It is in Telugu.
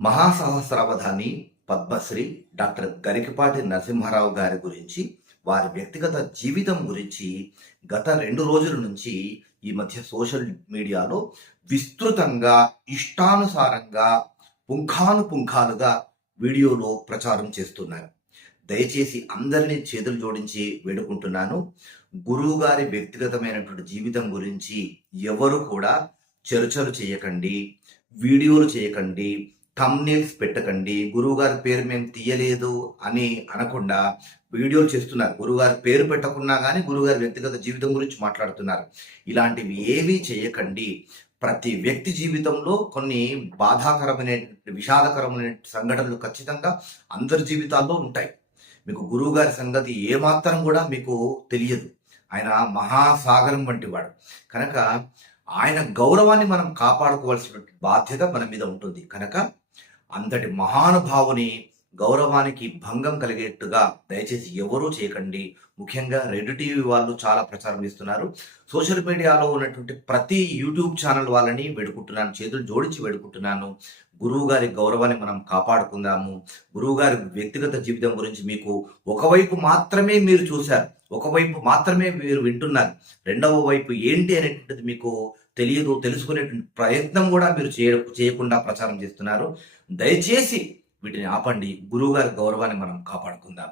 మహాసహస్రావధాని పద్మశ్రీ డాక్టర్ గరికపాటి నరసింహారావు గారి గురించి వారి వ్యక్తిగత జీవితం గురించి గత రెండు రోజుల నుంచి ఈ మధ్య సోషల్ మీడియాలో విస్తృతంగా ఇష్టానుసారంగా పుంఖానుపుంఖాలుగా వీడియోలో ప్రచారం చేస్తున్నారు. దయచేసి అందరినీ చేతులు జోడించి వేడుకుంటున్నాను. గురువు గారి వ్యక్తిగతమైనటువంటి జీవితం గురించి ఎవరు కూడా చర్చలు చేయకండి వీడియోలు చేయకండి థంబ్నైల్స్ పెట్టకండి. గురువుగారి పేరు మేము తీయలేదు అని అనకుండా వీడియోలు చేస్తున్నారు. గురువుగారి పేరు పెట్టకున్నా కానీ గురువుగారి వ్యక్తిగత జీవితం గురించి మాట్లాడుతున్నారు. ఇలాంటివి ఏవీ చేయకండి. ప్రతి వ్యక్తి జీవితంలో కొన్ని బాధాకరమైన విషాదకరమైన సంఘటనలు ఖచ్చితంగా అందరి జీవితాల్లో ఉంటాయి. మీకు గురువుగారి సంగతి ఏమాత్రం కూడా మీకు తెలియదు. ఆయన మహాసాగరం వంటి వాడు కనుక ఆయన గౌరవాన్ని మనం కాపాడుకోవాల్సినటువంటి బాధ్యత మన మీద ఉంటుంది. కనుక అంతటి మహానుభావుని గౌరవానికి భంగం కలిగేట్టుగా దయచేసి ఎవరూ చేయకండి. ముఖ్యంగా రెడ్ టీవీ వాళ్ళు చాలా ప్రచారం చేస్తున్నారు. సోషల్ మీడియాలో ఉన్నటువంటి ప్రతి యూట్యూబ్ ఛానల్ వాళ్ళని వేడుకుంటున్నాను. చేతులు జోడించి వేడుకుంటున్నాను. గురువు గారి గౌరవాన్ని మనం కాపాడుకుందాము. గురువు గారి వ్యక్తిగత జీవితం గురించి మీకు ఒకవైపు మాత్రమే మీరు చూశారు. ఒకవైపు మాత్రమే మీరు వింటున్నారు. రెండవ వైపు ఏంటి అనేటువంటిది మీకు తెలియదు తెలుసుకునేటువంటి ప్రయత్నం కూడా మీరు చేయ చేయకుండా ప్రచారం చేస్తున్నారు. దయచేసి వీటిని ఆపండి. గురువు గారి గౌరవాన్ని మనం కాపాడుకుందాం.